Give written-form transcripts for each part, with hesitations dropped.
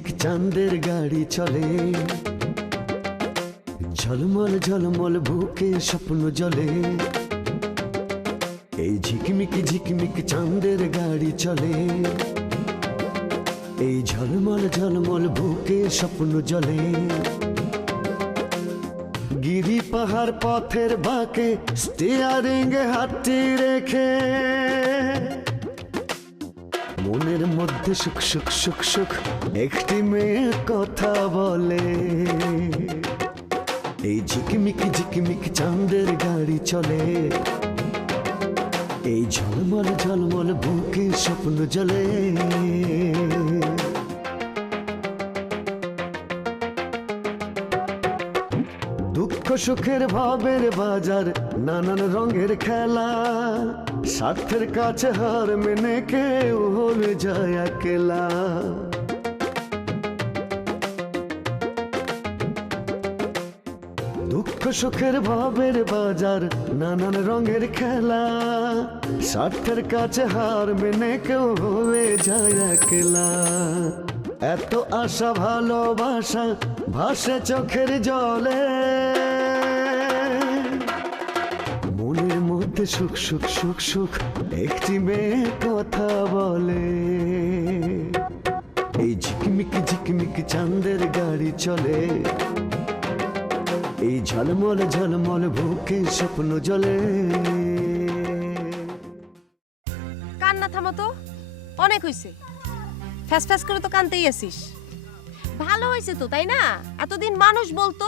ঝিকমিক চাঁদের গাড়ি চলে, ঝলমল ঝলমল বুকে স্বপ্ন জলে। এই ঝিকমিক ঝিকমিক চাঁদের গাড়ি চলে, এই ঝলমল ঝলমল বুকে স্বপ্ন জলে। গিরি পাহাড় পথের বাঁকে স্টিয়ারিং হাতটি রেখে মনের মধ্যে সুখ সুখ সুখ সুখ একটি মেয়ে কথা বলে। এই ঝিকমিক ঝিকমিক চাঁদের গাড়ি চলে, এই ঝলমল ঝলমল বুকে স্বপ্ন জলে। দুঃখ সুখের ভাবের বাজার, নানান রঙের খেলা, স্বার্থের কাছে হার মেনে কেউ হয়ে যায় একলা। দুঃখ সুখের ভাবের বাজার, নানান রঙের খেলা, স্বার্থের কাছে হার মেনে কেউ হয়ে যায় একলা। এত আশা ভালোবাসা ভাসে চোখের জলে, মনের মধ্যে সুখ সুখ সুখ সুখ একটি মেয়ে কথা বলে। এই ঝিকমিক ঝিকমিক চাঁদের গাড়ি চলে, এই ঝলমল ঝলমল বুকে স্বপ্ন জলে। কান্না থামো তো, অনেক হইছে। ফ্যাস ফ্যাস করে তো কানতেই আসিস। ভালো হয়েছে তো, তাই না? এতদিন মানুষ বলতো,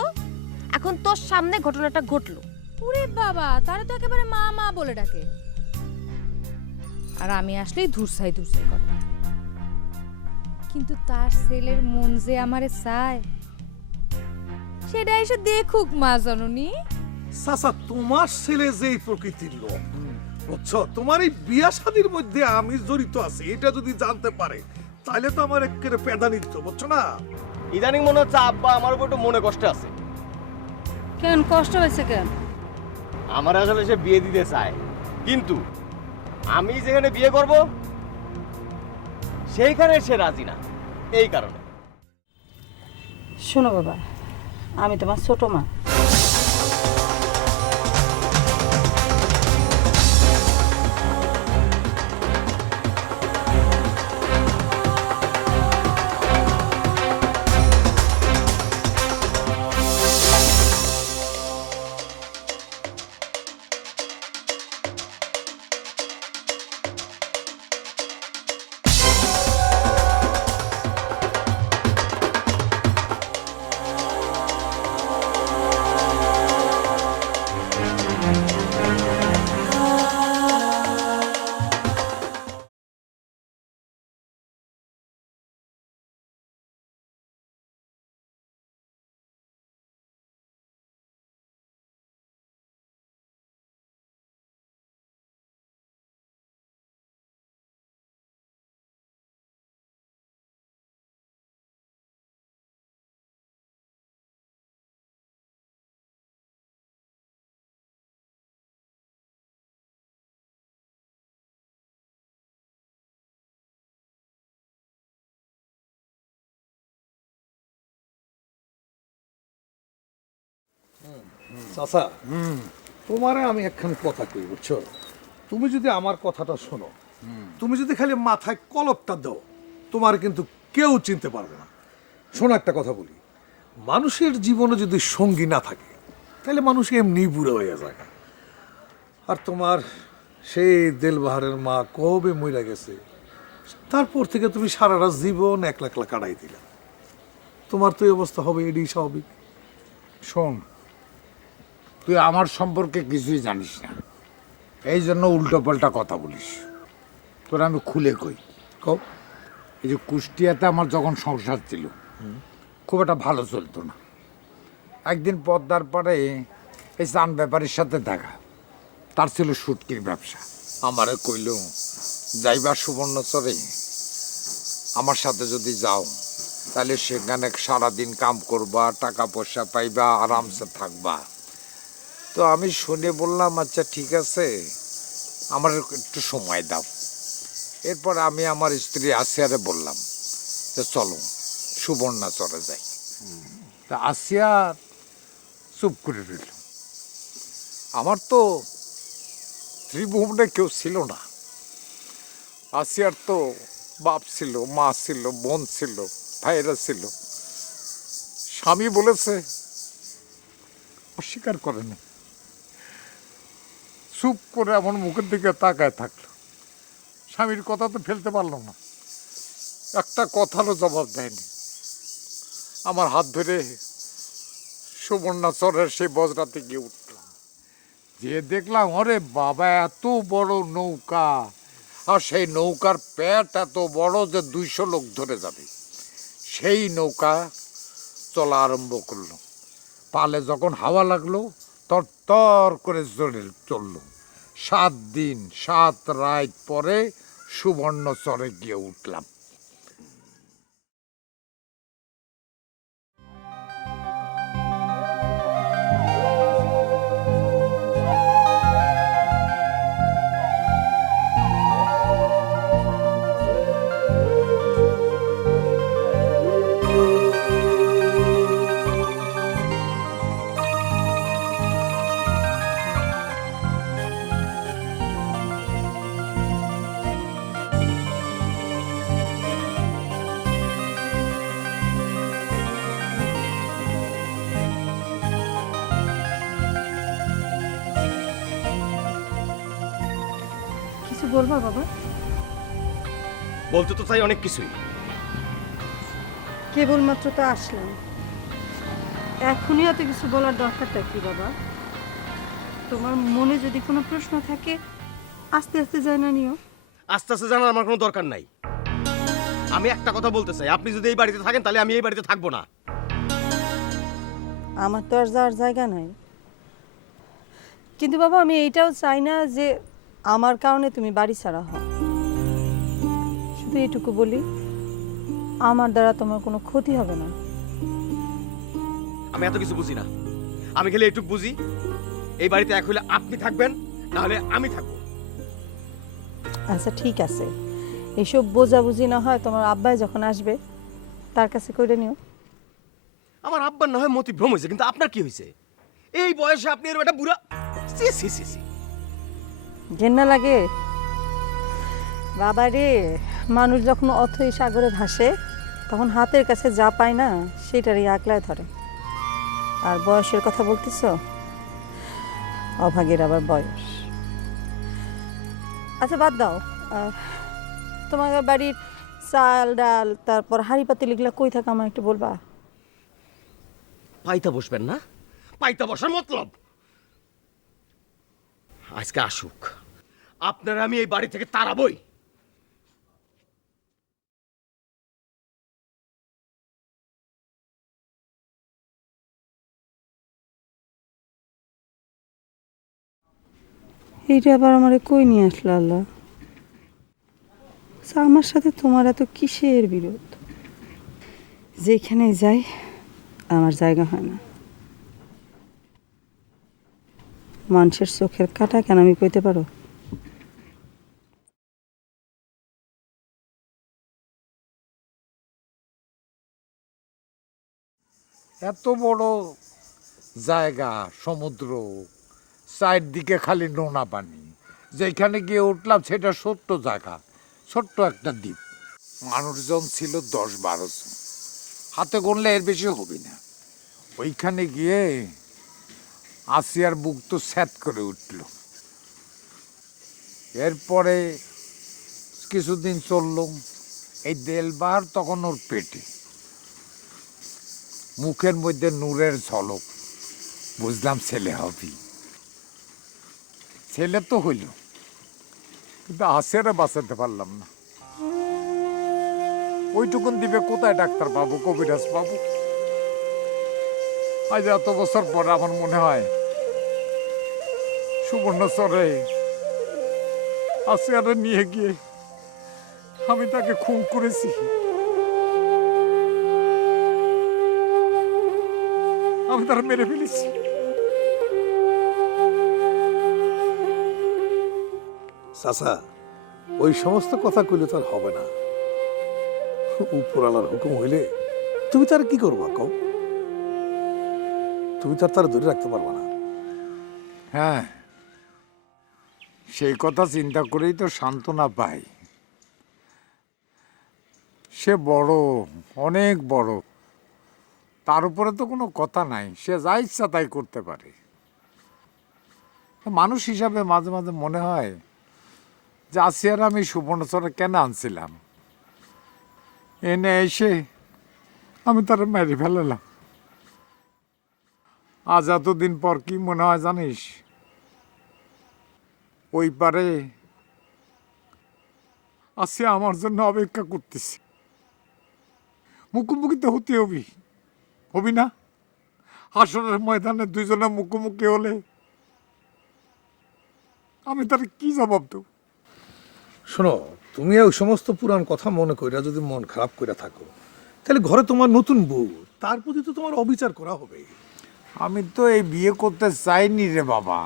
এখন তোর সামনে ঘটনাটা ঘটলো। ওরে বাবা, তারা তো একেবারে মা মা বলে ডাকে, আর আমি আসলেই ধুরসাই ধুরসাই করে। কিন্তু তার ছেলের মন যে আমারে চায়, সেটা এসে দেখুক মা জননী। চাচা, তোমার ছেলে যে প্রকৃতির লোক, বুঝছো, তোমার এই বিয়া শাদীর মধ্যে আমি জড়িত আছি এটা যদি জানতে পারে, তাহলে তো আমার একেবারে পেদা নিত, বুঝছো না? ইদানিং মনে হচ্ছে আব্বা আমার উপর একটু মনে কষ্ট আছে। কেন কষ্ট হয়েছে কেন? আমার আসলে সে বিয়ে দিতে চায়, কিন্তু আমি যেখানে বিয়ে করব সেইখানে সে রাজি না। এই কারণে শোনো বাবা, আমি তোমার ছোট মা। চাচা, তোমারে আমি একখানি কথা কই, বুঝছো, তুমি যদি আমার কথাটা শোনো, তুমি যদি খালি মাথায় কলপটা দাও, তোমার কিন্তু কেউ চিনতে পারবে না। শোনো, একটা কথা বলি, মানুষের জীবনে যদি সঙ্গী না থাকে, তাহলে মানুষ এমনি বুড়ো হয়ে যায়। আর তোমার সেই দিলবাহারের মা কবে মইরা গেছে, তারপর থেকে তুমি সারাটা জীবন একলা একলা কাটাই দিলে। তোমার তো এই অবস্থা হবে, এটাই স্বাভাবিক। শোন, তুই আমার সম্পর্কে কিছুই জানিস না, এই জন্য উল্টো পাল্টা কথা বলিস। তোর আমি খুলে কই, কও। এই যে কুষ্টিয়াতে আমার যখন সংসার ছিল, খুব একটা ভালো চলতো না। একদিন পদ্মার পাড়ে এই চান ব্যাপারীর সাথে দেখা, তার ছিল শুটকির ব্যবসা। আমারে কইল, যাইবা সুবর্ণচরে, আমার সাথে যদি যাও তাহলে সেখানে সারাদিন কাম করবা, টাকা পয়সা পাইবা, আরামসে থাকবা। তো আমি শুনে বললাম, আচ্ছা ঠিক আছে, আমার একটু সময় দাও। এরপর আমি আমার স্ত্রী আসিয়ারে বললাম যে চলো সুবর্ণা চলে যাই। তা আসিয়া চুপ করে রইল। আমার তো ত্রিভুবনে কেউ ছিল না। আসিয়ার তো বাপ ছিল, মা ছিল, বোন ছিল, ভাইরা ছিল। স্বামী বলেছে, অস্বীকার করেনি। চুপ করে আমার মুখের দিকে তাকায় থাকলো। স্বামীর কথা তো ফেলতে পারলো না, একটা কথারও জবাব দেয়নি। আমার হাত ধরে সুবর্ণা চরের সেই বজরাতে গিয়ে উঠলাম। যে দেখলাম, ওরে বাবা, এত বড় নৌকা, আর সেই নৌকার পেট এত বড় যে 200 লোক ধরে যাবে। সেই নৌকা চলা আরম্ভ করলো। পালে যখন হাওয়া লাগলো, তর তর করে চললো। 7 দিন 7 রাত পরে সুবর্ণ চরে গিয়ে উঠলাম। কিছু বলবা বাবা? বলতে তো চাই অনেক কিছুই। কেবলমাত্র তো আসলাম, এখনই এত কিছু বলার দরকারটা কি বাবা? তোমার মনে যদি কোনো প্রশ্ন থাকে আস্তে আস্তে জানা নিও। আস্তে আস্তে জানার আমার কোনো দরকার নাই। আমি একটা কথা বলতে চাই, আপনি যদি এই বাড়িতে থাকেন তাহলে আমি এই বাড়িতে থাকবো না। আমার তো আর যাওয়ার জায়গা নাই, কিন্তু বাবা আমি এইটাও চাই না যে আমার কারণে তুমি বাড়ি ছাড়া হও। শুধু এইটুকু বলি, আমার দ্বারা তোমার কোনো ক্ষতি হবে না। আমি এত কিছু বুঝি না। আমি খালি এইটুকু বুঝি, এই বাড়িতে এক হলে আপনি থাকবেন, না হলে আমি থাকবো। আচ্ছা ঠিক আছে, এইসব বোঝাবুঝি না হয় তোমার আব্বাই যখন আসবে তার কাছে করে নিও। আমার আব্বার না হয় মতি ভ্রম হয়েছে, কিন্তু আপনার কি হয়েছে? এই বয়সে আপনি এরকম একটা বুড়া। সি সি সি সি। ঘেন্না লাগে বাবা রে। মানুষ যখন অথই সাগরে ভাসে তখন হাতের কাছে যা পায় না সেটারই আকলায় ধরে। আর বয়সের কথা বলতেছ, অভাগের আবার বয়স। আচ্ছা বাদ দাও, তোমার বাড়ির চাল ডাল তারপর হাঁড়ি পাতিল এগুলা কই থাকে আমার একটু বলবা? পাইতা বসবেন না? পাইতা বসার মতলব আজকে আসুক, আপনারা আমি এই বাড়ি থেকে তাড়াবই। এইটা আবার আমারে কই নিয়ে আসলো আল্লাহ? আচ্ছা, আমার সাথে তোমার এত কিসের বিরোধ? যেখানে যাই আমার জায়গা হয় না। মানুষের চোখের কাটা কেন আমি কইতে পারো? এত বড় জায়গা, সমুদ্র, চারদিকে খালি নোনা পানি। যেখানে গিয়ে উঠলাম সেটা ছোট্ট জায়গা, ছোট্ট একটা দ্বীপ। মানুষজন ছিল 10-12 জন, হাতে গুনলে এর বেশি হবে না। ওইখানে গিয়ে আসিয়ার বুক তো স্যাত করে উঠল। এরপরে কিছুদিন চলল, এই দেলবাহার তখন ওর পেটে, মুখের মধ্যে নূরের ঝলক। বুঝলাম ছেলে হবে। ছেলে তো হইল, কিন্তু আসিয়ারে বাঁচাতে পারলাম না। ওইটুকুন দিবে কোথায় ডাক্তার পাবো, কবিরাজ পাবো? আজ এত বছর পরে আমার মনে হয় সুবর্ণচরে আসিয়ারে নিয়ে গিয়ে আমি তাকে খুন করেছি। আমি তারা মেরে ফেলেছি। চাচা, ওই সমস্ত কথা কইলে তো আর হবে না। উপরওয়ালার হুকুম হইলে তুমি তার কি করবা কও? তুমি তো আর তার ধরে রাখতে পারবা না। হ্যাঁ, সেই কথা চিন্তা করেই তো সান্ত্বনা পাই। সে বড়, অনেক বড়, তার উপরে তো কোনো কথা নাই, সে যা ইচ্ছা তাই করতে পারে। মানুষ হিসাবে মাঝে মাঝে মনে হয় যে আসিয়ার আমি সুবর্ণচরে কেন আনছিলাম, এনে এসে আমি তারা মেরে ফেলালাম। আজ এতদিন পর কি মনে হয় জানিস, ওই পারে আসিয়া আমার জন্য অপেক্ষা করতেছে। মুখোমুখি তো হতে হবি না? হাসরের ময়দানে দুইজনে মুখোমুখি হলে আমি তার কি জবাব দেব? শোনো, তুমি ওই সমস্ত পুরান কথা মনে কইরা যদি মন খারাপ করে থাকো, তাহলে ঘরে তোমার নতুন বউ, তার প্রতি তো তোমার অবিচার করা হবে। আমি তো এই বিয়ে করতে চাইনি রে বাবা।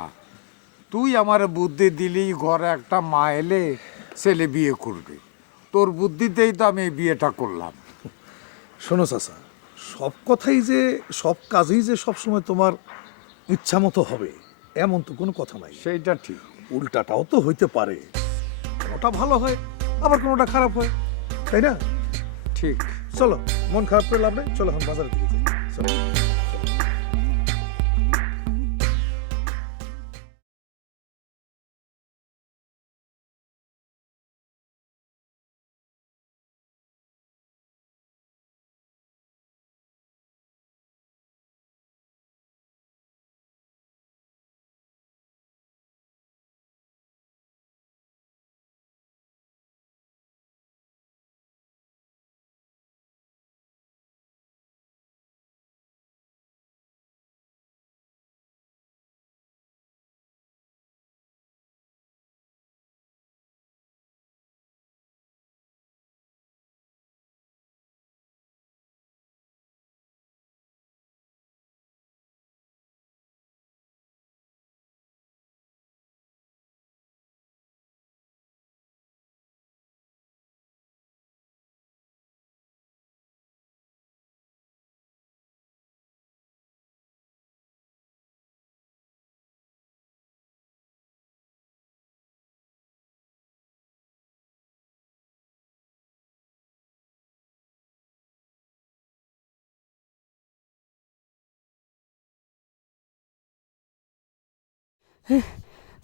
তুই আমার বুদ্ধি দিলি ঘরে একটা মা এলে ছেলে বিয়ে করবে, তোর বুদ্ধিতেই তো আমি এই বিয়েটা করলাম। শোনো চাচা, সব কথাই যে সব কাজেই যে সবসময় তোমার ইচ্ছা মতো হবে এমন তো কোনো কথা নাই। সেইটা ঠিক। উল্টাটাও তো হইতে পারে, কোনোটা ভালো হয় আবার কোনোটা খারাপ হয়, তাই না? ঠিক। চলো, মন খারাপ করে লাভ নেই, চলো এখন বাজারের দিকে যাই। চলো।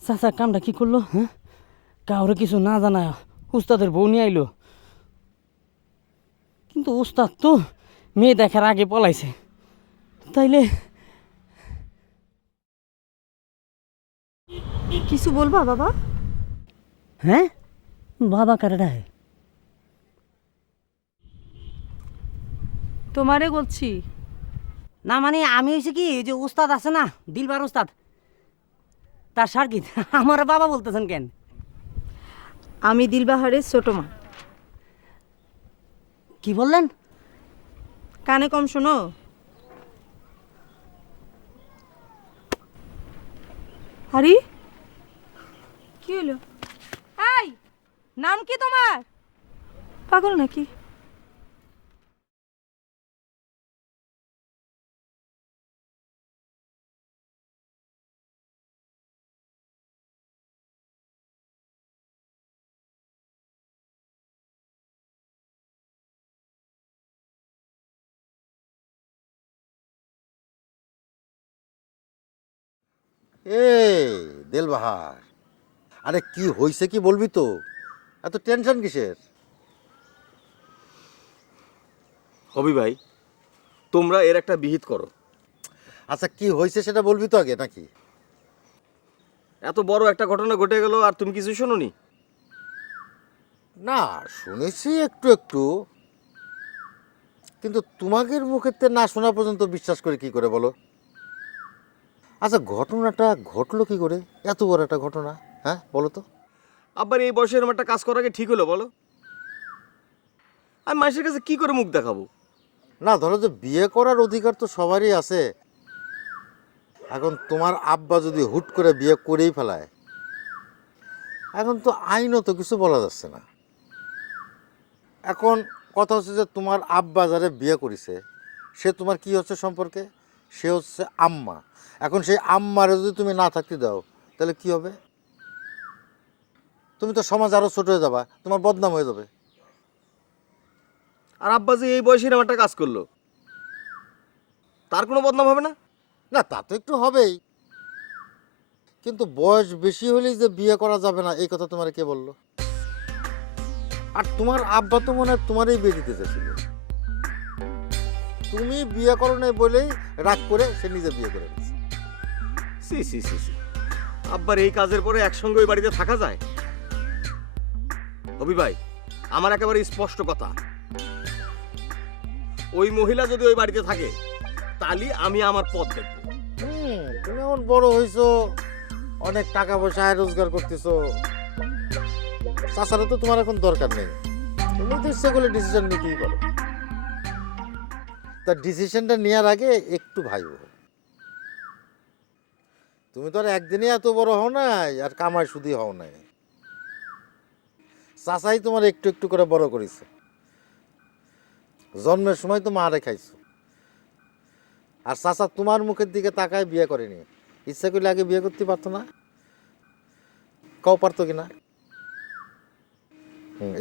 চাচা কামটা কি করলো? হ্যাঁ, কাউরে কিছু না জানায় উস্তাদের বউ নিয়ে আইলো। কিন্তু উস্তাদ তো মেয়ে দেখার আগে পলাইছে, তাইলে কিছু বলবা বাবা? হ্যাঁ বাবা কারেডায় তোমারে বলছি। না, মানে আমি হয়েছে কি, ওই যে উস্তাদ আছে না, দিলবার উস্তাদ, তার সার্কিট আমার বাবা বলতেছেন কেন? আমি দিলবাহারের ছোট মা। কি বললেন? কানে কম শোনো। আরে কি হলো? এই, নাম কি তোমার? পাগল নাকি? এ দেলবাহার, আরে কি হয়েছে কি বলবি তো? এত টেনশন কিসের? হবি ভাই, তোমরা এর একটা বিহিত করো। আচ্ছা কি হয়েছে সেটা বলবি তো আগে নাকি? এত বড় একটা ঘটনা ঘটে গেল আর তুমি কিছু শোনোনি? না, শুনেছি একটু একটু, কিন্তু তোমাদের মুখেতে না শোনা পর্যন্ত বিশ্বাস করে কি করে বলো? আচ্ছা ঘটনাটা ঘটলো কি করে, এত বড় একটা ঘটনা? হ্যাঁ বলো তো। আবার এই বয়সে এরকম একটা কাজ করাকে ঠিক হলো বলো? আমি মানুষের কাছে কি করে মুখ দেখাবো? না ধরো যে বিয়ে করার অধিকার তো সবারই আছে। এখন তোমার আব্বা যদি হুট করে বিয়ে করেই ফেলায়, এখন তো আইনত কিছু বলা যাচ্ছে না। এখন কথা হচ্ছে যে তোমার আব্বা যারা বিয়ে করেছে সে তোমার কি হচ্ছে সম্পর্কে? সে হচ্ছে আম্মা। এখন সেই আম্মারে যদি তুমি না থাকতে দাও তাহলে কি হবে? তুমি তো সমাজ আরো ছোট হয়ে যাবা, তোমার বদনাম হয়ে যাবে। আর আব্বা যে এই বয়সে এরকম একটা কাজ করলো, তার কোনো বদনাম হবে না? না, তা তো একটু হবেই, কিন্তু বয়স বেশি হলেই যে বিয়ে করা যাবে না এই কথা তোমার কে বললো? আর তোমার আব্বা তো মনে হয় তোমারই বিয়ে দিতে চেয়েছিল। তুমি বিয়ে করো নাই বলেই রাগ করে সে নিজে বিয়ে করে নিয়েছে। সি সি সি সি, আব্বার এই কাজের পরে একসঙ্গে ওই বাড়িতে থাকা যায়? হবি ভাই, আমার একেবারে স্পষ্ট কথা, ওই মহিলা যদি ওই বাড়িতে থাকে তাহলে আমি আমার পথ দেখবো। তুমি এখন বড় হইছো, অনেক টাকা পয়সা আয় রোজগার করতেছো, চাচারা তো তোমার এখন দরকার নেই। তুমি তো ইচ্ছে করলে ডিসিশন নিতেই পারো। তার ডিসিশনটা নেওয়ার আগে একটু ভাইবো। তুমি তো আর একদিনে এত বড় হও নাই, আর কামাই শুধু হও নাই। চাচাই তোমার একটু একটু করে বড় করেছে। জন্মের সময় তো মারে খাইছো, আর চাচা তোমার মুখের দিকে তাকায় বিয়ে করেনি। ইচ্ছা করলে আগে বিয়ে করতে পারতো না? কও পারতো কিনা?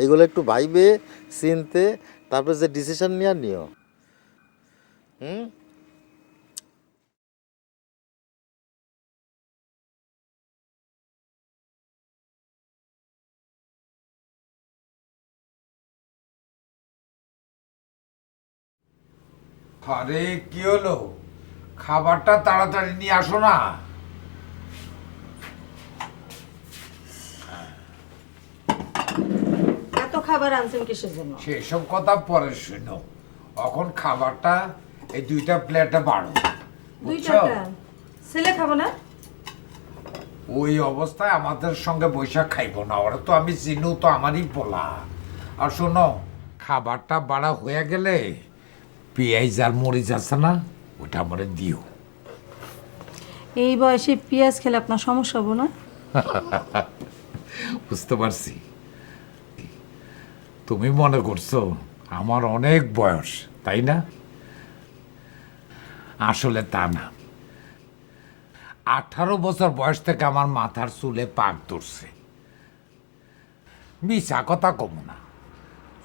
এগুলো একটু ভাইবে চিনতে তারপরে যে ডিসিশন নিয়ে নিও। আরে কি হলো? খাবারটা তাড়াতাড়ি নিয়ে আসো না। এত খাবার আনছেন কিসের জন্য? সেসব কথা পরে শুনো, এখন খাবারটা এই 2টা প্লেটে বাড়ো। দুইটা কেন? ছেলে খাবো না? ওই অবস্থায় আমাদের সঙ্গে বৈশাখ খাইব না, ওরা তো আমি চিনু, তো আমারই পোলা। আর শোনো, খাবারটা বাড়া হয়ে গেলে পেঁয়াজ আর মরিচ আছে না, ওটা আমারে দিও। এই বয়সে পেঁয়াজ খেলে আপনার সমস্যা হবো না? বুঝতে পারছি, তুমি মনে করছো আমার অনেক বয়স, তাই না? আসলে তা না। 18 বছর বয়স থেকে আমার মাথার চুলে পাক ধরছে। মিছা কথা কম না,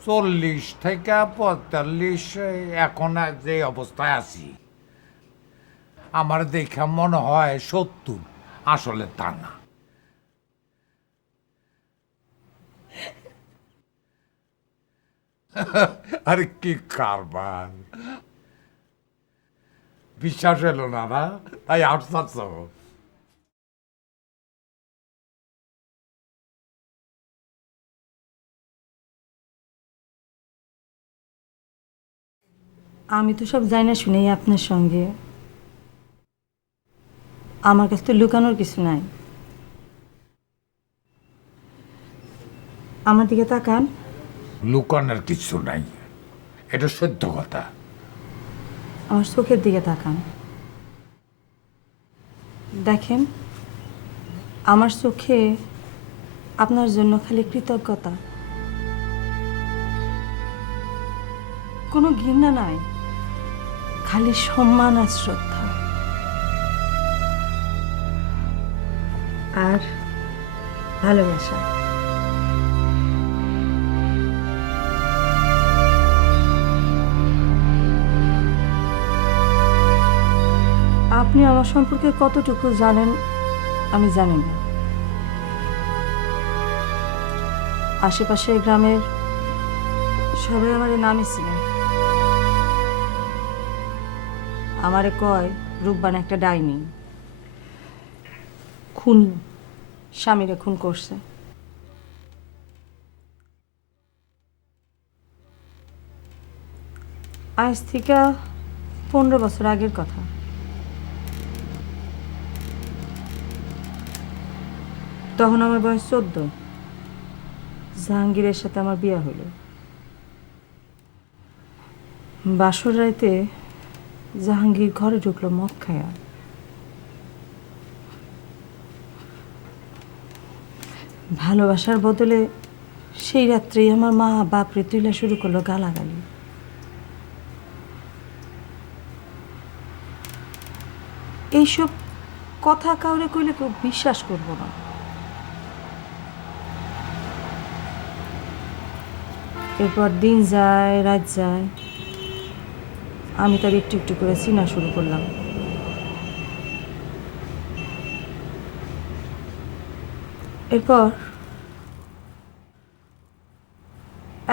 40 থেকে 45 এখন যে অবস্থায় আছি, আমার দেখা মনে হয় 70, আসলে তা না। আরে কি কারবার, বিশ্বাস এলো না না, তাই আফসাস। আমি তো সব জানি না শুনেই আপনার সঙ্গে, আমার কাছে তো লুকানোর কিছু নাই। আমার দিকে তাকান। লুকানোর কিছু নাই, এটা সত্য কথা। আমার চোখের দিকে তাকান, দেখেন আমার চোখে আপনার জন্য খালি কৃতজ্ঞতা, কোনো ঘৃণা নাই, খালি সম্মান আর শ্রদ্ধা। আর ভালোবাসা। আপনি আমার সম্পর্কে কতটুকু জানেন আমি জানি না। আশেপাশের গ্রামের সবাই আমার নামই ছিলেন। আমারে কয় রূপবান একটা ডাইনি, খুন, স্বামীরে খুন করছে। আজ থেকে 15 বছর আগের কথা। তখন আমার বয়স 14। জাহাঙ্গীরের সাথে আমার বিয়ে হলো। বাসর রাইতে জাহাঙ্গীর ঘরে ঢুকলো মদ খায়া। ভালোবাসার বদলে সেই রাত্রেই আমার মা বাপরে তুইলা শুরু করলো গালাগালি। এইসব কথা কাউরে কইলে কেউ বিশ্বাস করবো না। এরপর দিন যায়, রাত যায়, আমি তার একটু একটু করে চিনা শুরু করলাম। এরপর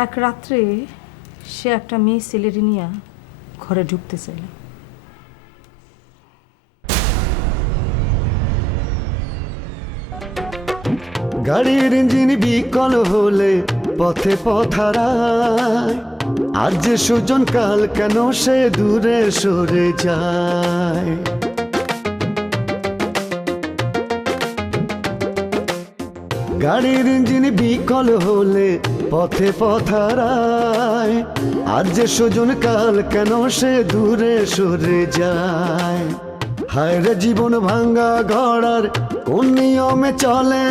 এক রাত্রে সে একটা মেয়ে ছেলেরে নিয়ে ঘরে ঢুকতে চাইল। গাড়ির ইঞ্জিন বিকল হলে পথে পথারায়, আজ যে সুজন কাল কেন সে দূরে সরে যায়। গাড়ির ইঞ্জিন বিকল হলে পথে পথারায়, আজ যে সুজন কাল কেন সে দূরে সরে যায়। হায় রে জীবন ভাঙ্গা ঘোড়ার কোন নিয়মে চলে